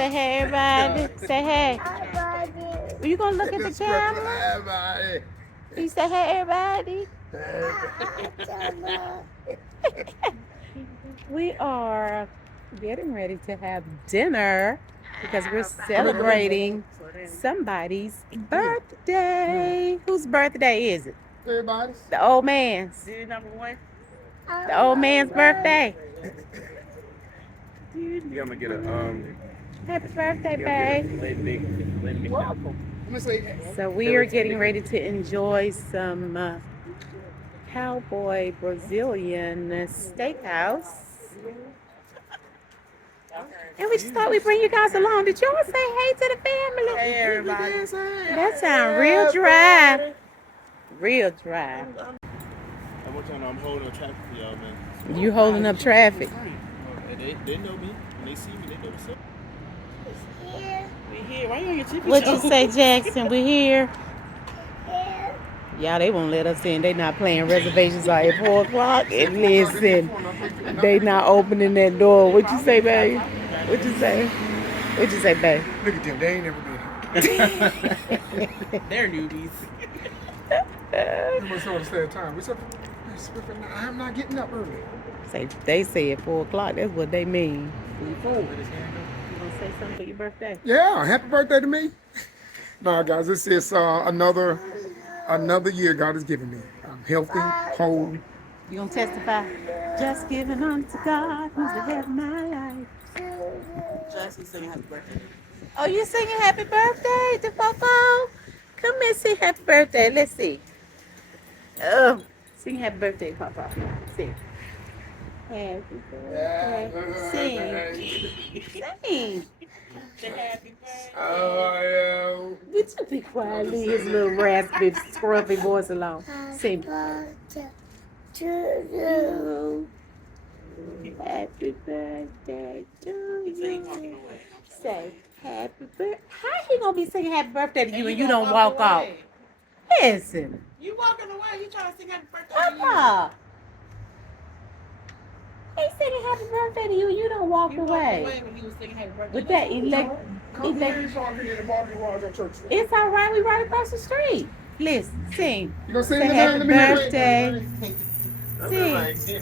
say hey, everybody. Say hey. Are you gonna look at the camera? You say hey, everybody. We are getting ready to have dinner because we're celebrating somebody's birthday. Whose birthday is it? Everybody's. The old man's. Number one. The old man's birthday. You're gonna get a Happy birthday, babe. Welcome. I'm gonna say So we are getting ready to enjoy some cowboy Brazilian steakhouse. And we just thought we'd bring you guys along. Did y'all say hey to the family? Hey, everybody. That sounds real dry. Real dry. I want y'all to know I'm holding up traffic for y'all, man. You holding up traffic. They know me. When they see me, they know what's up. We here. Why you on your tippy What you toes? say, Jackson? We here? Y'all, they won't let us in. They not playing reservations out at 4 o'clock. And listen, they not opening that door. What you say, babe? What you say? What you say, babe? look at them, they ain't never been here. They're newbies. You must understand time. I'm not getting up early. Say they say at 4 o'clock. That's what they mean. We cool. You gonna say something for your birthday? Yeah, happy birthday to me. No, guys, this is another year God has given me. I'm healthy, whole. You gonna testify? Just giving unto God who's the head of my life. Jesse's singing happy birthday. Oh, you singing happy birthday to Fofo? Come and sing happy birthday. Let's see. Oh, sing happy birthday, Fofo. Sing. Happy birthday. Sing. Sing. Happy birthday. Oh, Would you be quiet? Leave his little raspy, scruffy voice alone. Sing. To you. Happy birthday to you. Say happy birthday. How he gonna be singing happy birthday to you and you don't walk out? Listen, You walking away. You trying to sing happy birthday? Papa. He's singing happy birthday to you. You don't walk You walked away. away when he was singing happy birthday. With that Come here, talking in the Barbie Walls at church. it's all right. We right across the street. Listen, sing. You gonna sing Say the happy name? Let me birthday. Sing.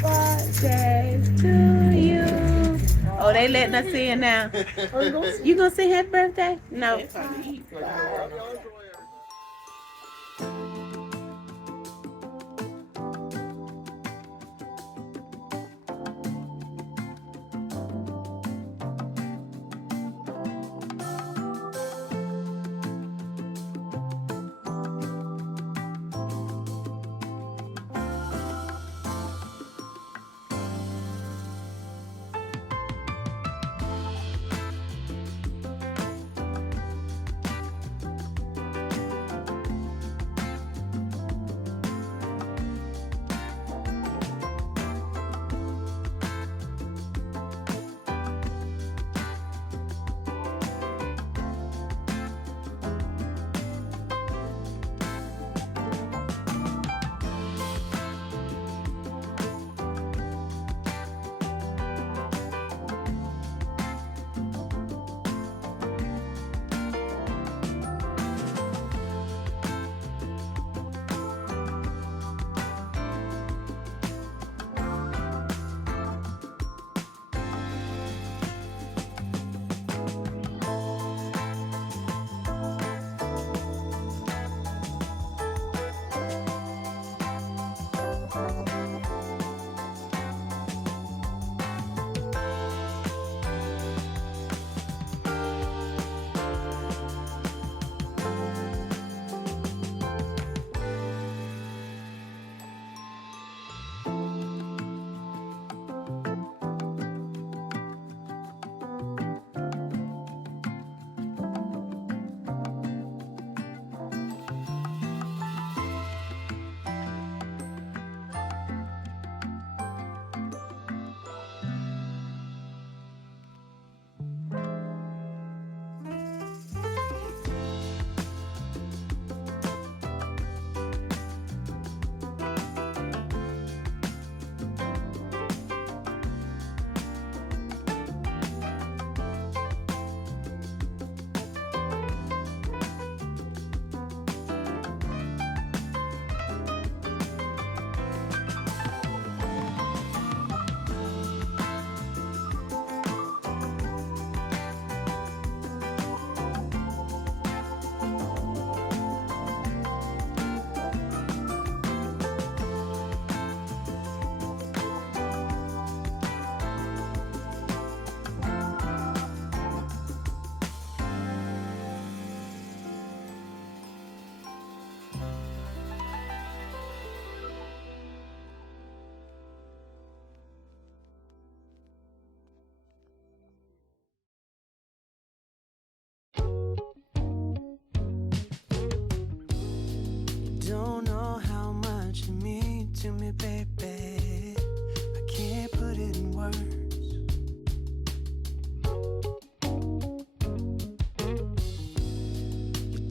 Birthday to you. Oh, they letting us in now. You gonna sing happy birthday? No. It's time to eat.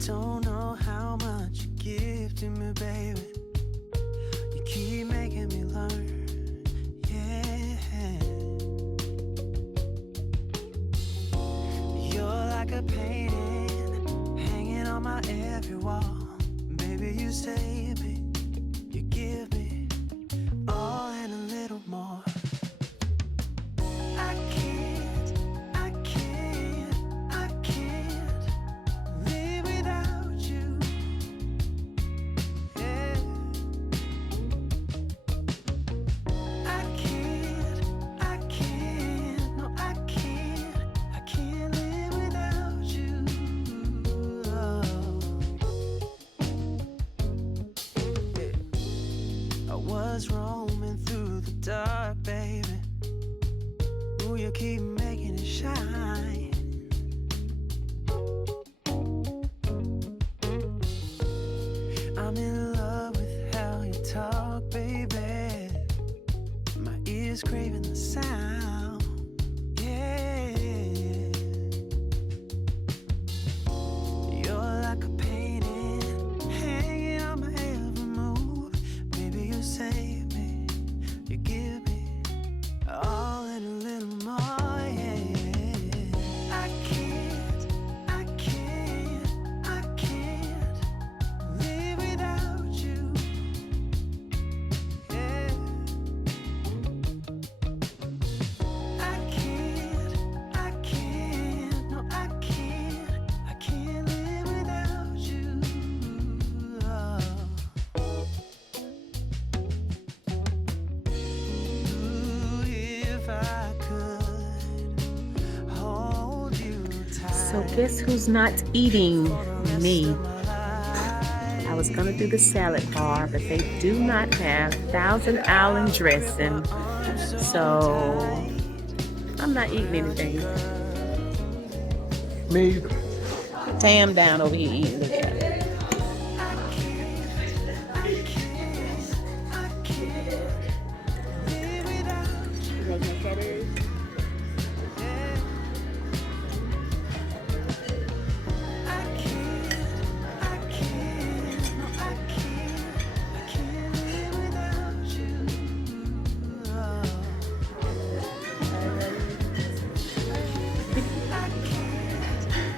don't know how much you give to me, baby. You keep making me learn, yeah. You're like a painting hanging on my every wall. Baby, you save me, you give me all and a little more. I can't live without you. Yeah. I can't, no, I can't live without you. I was roaming through the dark, baby. Ooh, you keep making it shine. I'm in love with how you talk, baby. My ears craving the sound, yeah. You're like a painting hanging on my every move. Baby, you save me, you give me all and a little more, yeah. I can't live without you, yeah. I can't, no, I can't live without you. Ooh, if I could hold you tight. So guess who's not eating? Me. I was gonna do the salad bar, but they do not have Thousand Island dressing, so I'm not eating anything. Me either. Tam down over here eating.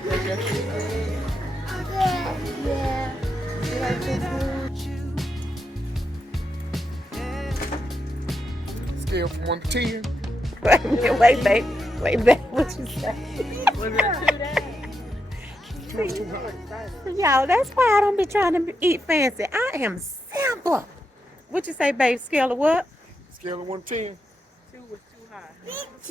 Look at it. Scale from 1 to 10. Wait, babe. Wait, babe. What you say? Too high. Y'all, that's why I don't be trying to eat fancy. I am simple. What you say, babe? Scale of what? Scale of 1 to 10.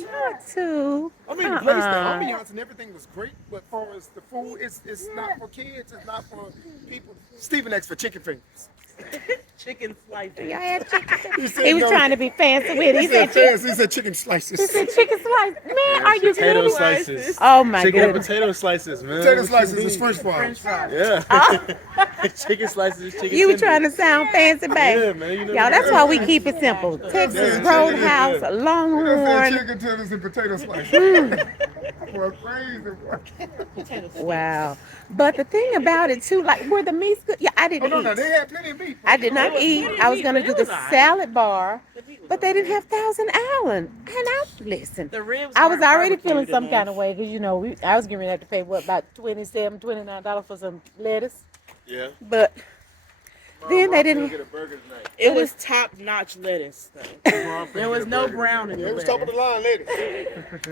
Not two. I mean, the place, the ambiance and everything was great, but as far as the food, it's not for kids, it's not for people. Steven asked for chicken fingers. Chicken slices. Y'all had chicken. said He was no. trying to be fancy with it. He said chicken slices. He said chicken slice. Man, are you Potato kidding? slices. Oh my Chicken and goodness. potato slices, man. Potato What slices you is mean? French fries. Yeah. Chicken slices, chicken You were tenders. trying to sound fancy, babe. Yeah, man. You know Y'all, that's why we keep it simple. Texas Roadhouse, I said Longhorn. chicken tenders and potato slices. Boy, crazy, boy. Wow. But the thing about it too, like were the meats good? Yeah, I Oh, didn't no, no, eat. they had plenty of meat. I did not eat. I was gonna do the salad bar, but they didn't have Thousand Island. And listen. The ribs. I was weren't already feeling barbecued some enough. kind of way because I was getting ready to have to pay about $27, $29 for some lettuce. Yeah. But then they didn't. Get a burger tonight. It was top-notch lettuce, though. There was no brown in Yeah, the it was top of lettuce. the line, ladies.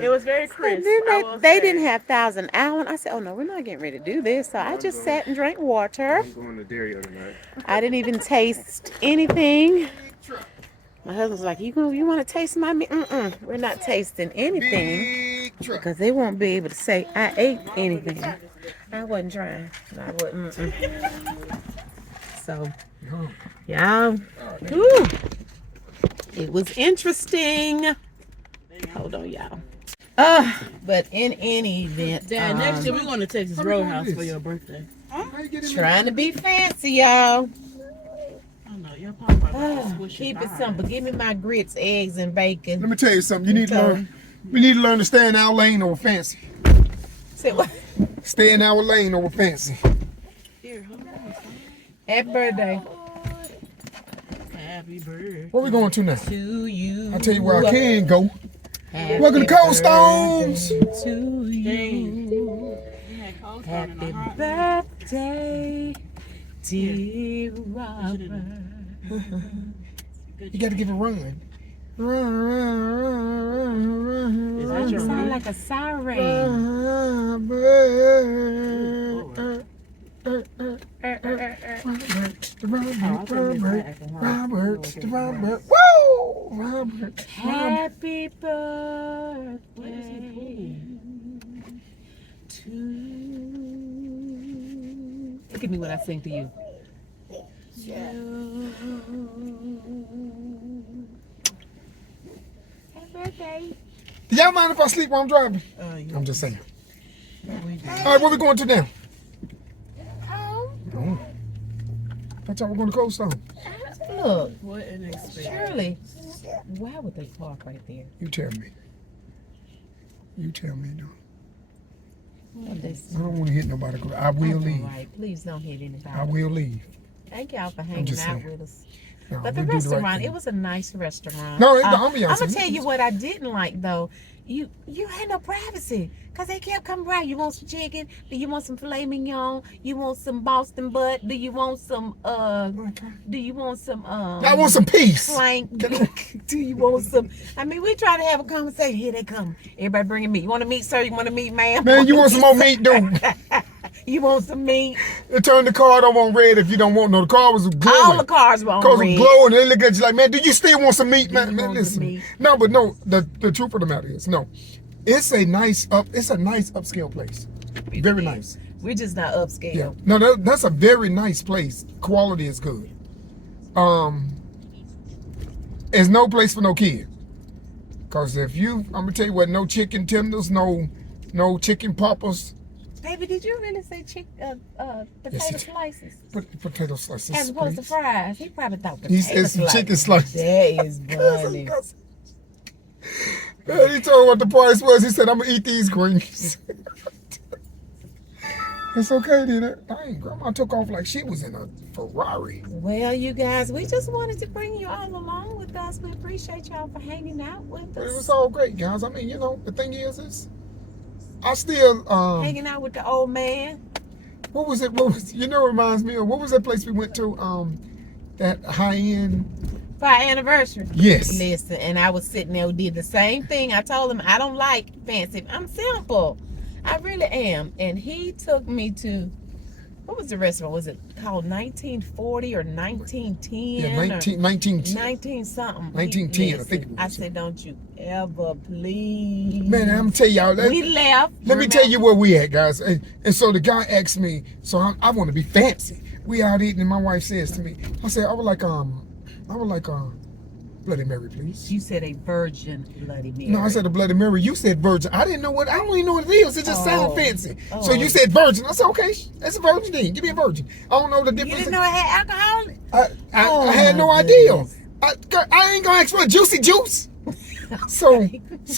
It was very And crisp. then I will they say. didn't have Thousand Island. I said, oh no, we're not getting ready to do this. So I just sat and drank water. I'm going to Dario tonight. I didn't even taste anything. My husband's like, you want to taste my meat? We're not tasting anything Big truck. because they won't be able to say I ate anything. I wasn't trying. I wasn't. So, y'all, whew, it was interesting. Hold on, y'all. But in any event, Dad, next year we're going to Texas Roadhouse for your birthday. trying to be fancy, y'all. Oh no, your papa. Keep it simple. Give me my grits, eggs, and bacon. Let me tell you something. You need to learn. We need to learn to stay in our lane over fancy. Say what? Stay in our lane over fancy. here. Hold on. Happy birthday Happy birthday Where we going to now? to you. I'll tell you where I can go. Happy Welcome to Cold Stones. birthday to you. Happy birthday, dear Robert. You got to give it a run. Run, run, run, Is Oh, that you your sound run? like a siren. Robert. Woo! Robert. Happy birthday to you. Look at me when I sing to you. Happy birthday. Do y'all mind if I sleep while I'm driving? I'm just saying. All right, where we going to now? Oh. I thought y'all were going to Cold Stone. Look, What an experience. Shirley, why would they park right there? You tell me. You tell me, no. What they I don't want to hit nobody. I will leave. Right, please don't hit anybody. I will leave. Thank y'all for hanging just out saying. with us. No, But the we do the right restaurant, thing. it was a nice restaurant. No, the ambiance I'm gonna is- tell you what I didn't like though. You had no privacy because they kept coming around. You want some chicken? Do you want some filet mignon? You want some Boston butt? Do you want some Do you want some I want some peace. flank? Do you want some? I mean, we try to have a conversation. Here they come. Everybody bringing meat. You want to meat, sir? You want to meat, ma'am? Man, you want some more meat, dude? You want some meat? They turned the card on red if you don't want no. The car was glowing. All the cars were on Cars was red. glowing. They look at you like, man, do you still want some meat, man? you Man, want some listen. meat? No, but no. The truth of the matter is, no. It's a nice upscale place. Very nice. We're just not upscale. Yeah. No, that's a very nice place. Quality is good. It's no place for no kid. Cause if I'm gonna tell you what, no chicken tenders, no chicken poppers, Baby, did you really say potato Yes, it- slices? potato slices. As opposed to please. fries. He probably thought potato He said some slices. chicken slices. That is funny. Man, he told me what the price was. He said, I'm gonna eat these greens. It's okay, then. Dang, grandma took off like she was in a Ferrari. Well, you guys, we just wanted to bring you all along with us. We appreciate y'all for hanging out with But it was us. all great, guys. I mean, the thing is I still Hanging out with the old man. what was it? Reminds me of what was that place we went to? That high end. For our anniversary. Yes. Listen, and I was sitting there, did the same thing. I told him I don't like fancy. I'm simple. I really am. And he took me to, what was the restaurant? Was it called 1940 or 1910? Yeah, or 19 19 something. 1910, I think it was. I said, don't you ever please. Man, I'm gonna tell y'all. We left. Let me tell you where we at, guys. And so the guy asked me, so I want to be fancy. We out eating, and my wife says to me, I said, I would like Bloody Mary, please. You said a virgin Bloody Mary. No, I said a Bloody Mary. You said virgin. I don't even know what it is. It just sounds fancy. Oh. So you said virgin. I said, okay, that's a virgin then. Give me a virgin. I don't know the You difference. didn't know it had alcohol in it? I had no idea. I ain't gonna ask for a juicy juice. So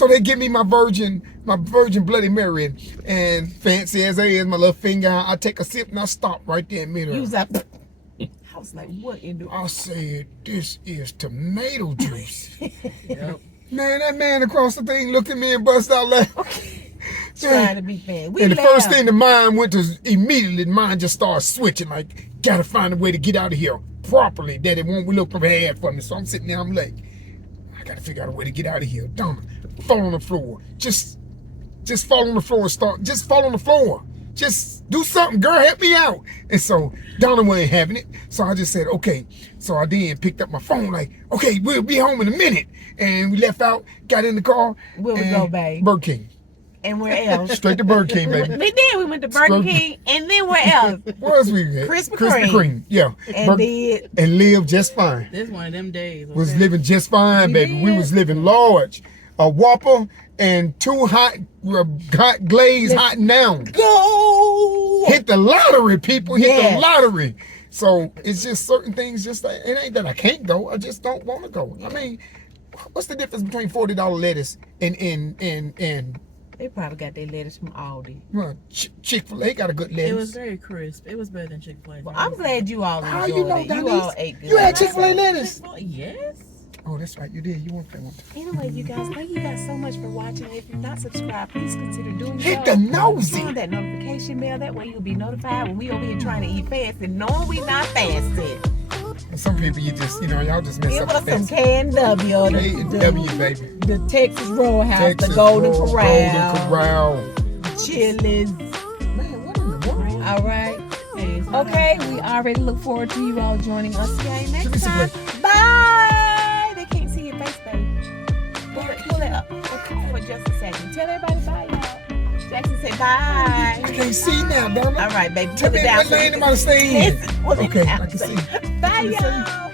they give me my virgin Bloody Mary, and fancy as I is, my little finger, I take a sip and I stop right there in the middle. You was like, I was like, what in the... I said, this is tomato juice. Yep. Man, that man across the thing looked at me and bust out laughing. Trying to be fancy. We And the first laughed. thing the mind went to immediately, the mind just started switching, like, gotta find a way to get out of here properly, that it won't look bad for me. So I'm sitting there, I'm like, I gotta figure out a way to get out of here. Donna, fall on the floor. Just fall on the floor and just fall on the floor. Just do something, girl, help me out. And so Donna wasn't having it. So I just said, okay. So I then picked up my phone, like, okay, we'll be home in a minute. And we left out, got in the car. Where we and go, babe? Burger King. And where else? Straight to Burger King, baby. We did. We went to Burger King, and then where else? Where else we at? Krispy Krispy Kreme. Kreme. Yeah. And did. And lived just fine. This one of them days. Was okay? living just fine, baby. We did. was living large. A Whopper and 2 hot glazed hot and down. Go! Hit the lottery, people. Hit Yes. the lottery. So it's just certain things. Just it ain't that I can't go. I just don't want to go. I mean, what's the difference between $40 lettuce and They probably got their lettuce from Aldi. Well, Chick-fil-A got a good lettuce. It was very crisp. It was better than Chick-fil-A. Well, I'm glad you all How enjoyed you know, it. You all Denise? ate good. You had Chick-fil-A lettuce? Yes. Oh, that's right. You did. You want that one. Anyway, you guys, thank you guys so much for watching. If you're not subscribed, please consider doing so. Hit the nosy. Turn on that notification bell. That way you'll be notified when we over here trying to eat fast and knowing we not fasting. And some people, you just, y'all just mess It up was the some fast. K&W, W, baby. the Texas Roadhouse, Texas the Golden Roll, Corral, Golden Corral. Chili's. Man, what in the world? All right. Okay, we already look forward to you all joining us again Give me next some time. Bye. They can't see your face, baby. Pull it up for just a second. Tell everybody bye, y'all. Jackson say bye. I can't see now, Donna. All right, baby. Tell Pull it me down. what lane am I staying in? Listen, pull it Okay, down. I can see. Bye, y'all.